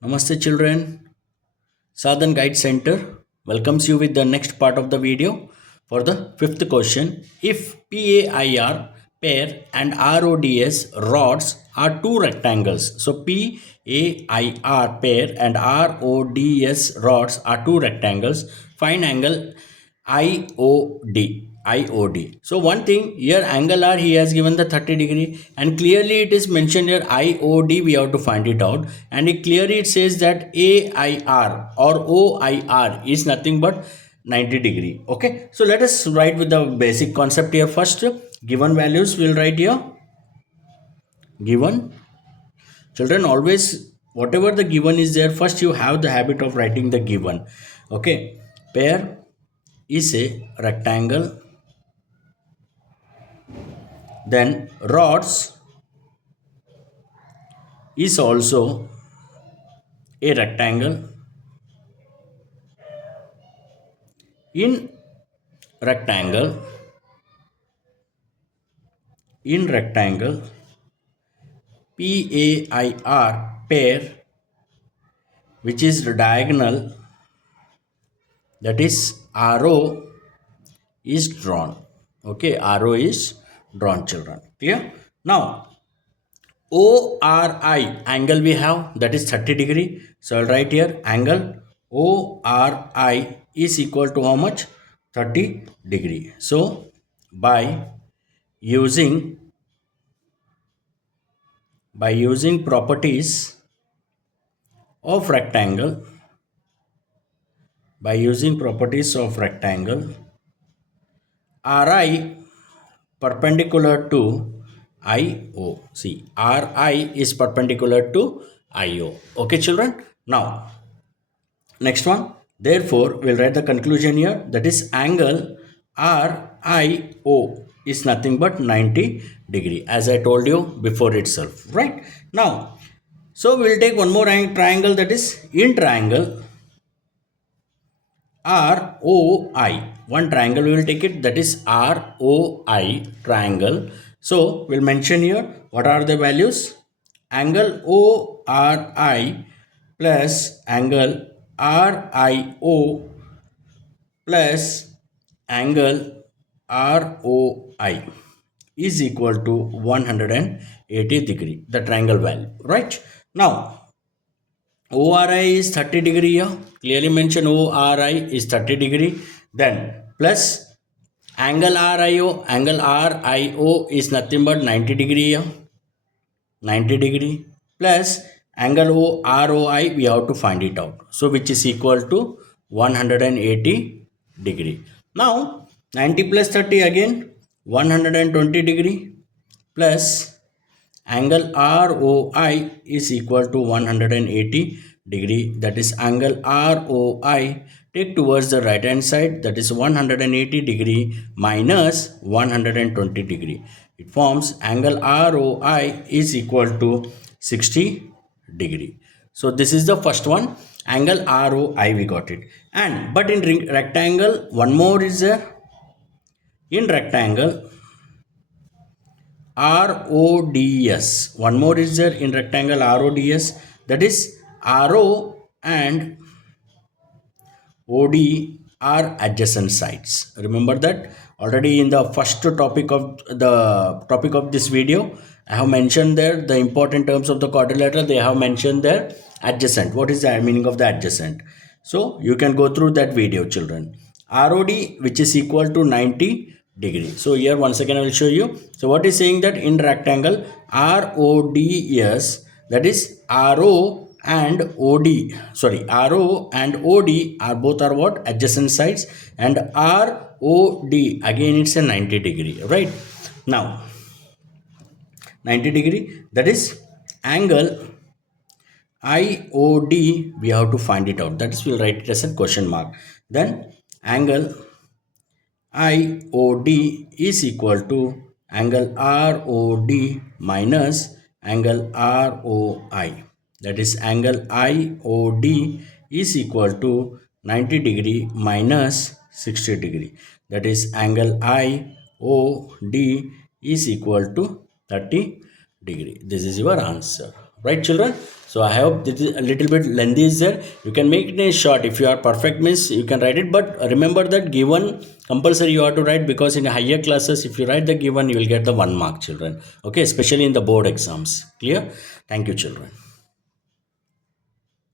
Namaste children, Sadan Guide Center welcomes you with the next part of the video for the fifth question. If PAIR pair and RODS rods are two rectangles, so PAIR pair and RODS rods are two rectangles, find angle IOD. So one thing here, angle R he has given the 30 degree, and clearly it is mentioned here IOD. We have to find it out, and it says that AIR or OIR is nothing but 90 degree. Okay, so let us write with the basic concept here first. Given values we'll write here. Given, children, always whatever the given is there, first you have the habit of writing the given. Okay, pair is a rectangle, then rods is also a rectangle. In rectangle, PAIR pair, which is diagonal, that is RO is drawn. Okay, RO is drawn, children. Clear? Now, ORI angle we have, that is 30 degree. So I'll write here angle ORI is equal to how much? 30 degree. So by using properties of rectangle, RI perpendicular to IO. See, RI is perpendicular to IO. Okay, children. Now, next one. Therefore, we'll write the conclusion here. That is angle RIO is nothing but 90 degree, as I told you before itself. Right? Now, so we'll take one more triangle, that is in triangle ROI. One triangle we will take it, that is ROI triangle. So we'll mention here what are the values. Angle ORI plus angle RIO plus angle ROI is equal to 180 degree, the triangle value. Right? Now, ORI is 30 degree here. Clearly mention ORI is 30 degree. Then plus angle RIO is nothing but 90 degree here. 90 degree plus angle ROI, we have to find it out. So which is equal to 180 degree. Now 90 plus 30 again 120 degree plus angle ROI is equal to 180 degree, that is angle ROI take towards the right hand side, that is 180 degree minus 120 degree. It forms angle ROI is equal to 60 degree. So this is the first one, angle ROI we got it. And but in rectangle one more is there. In rectangle RODS. One more is there in rectangle RODS, that is RO and OD are adjacent sides. Remember that already in the first topic of this video I have mentioned there the important terms of the quadrilateral. They have mentioned there adjacent. What is the meaning of the adjacent? So you can go through that video, children. ROD, which is equal to 90 degree. So here once again I will show you. So what is saying that in rectangle RODS, that is RO and OD, RO and OD are both are what? Adjacent sides, and ROD again it's a 90 degree, right? Now 90 degree, that is angle IOD, we have to find it out. That is, we'll write it as a question mark. Then angle IOD is equal to angle ROD minus angle ROI. That is angle IOD is equal to 90 degree minus 60 degree. That is angle IOD is equal to 30 degree. This is your answer. Right? Right, children? So I hope this is a little bit lengthy is there. You can make it in short. If you are perfect means you can write it, but remember that given compulsory you have to write, because in higher classes if you write the given you will get the 1 mark, children. Okay, especially in the board exams. Clear? Thank you, children.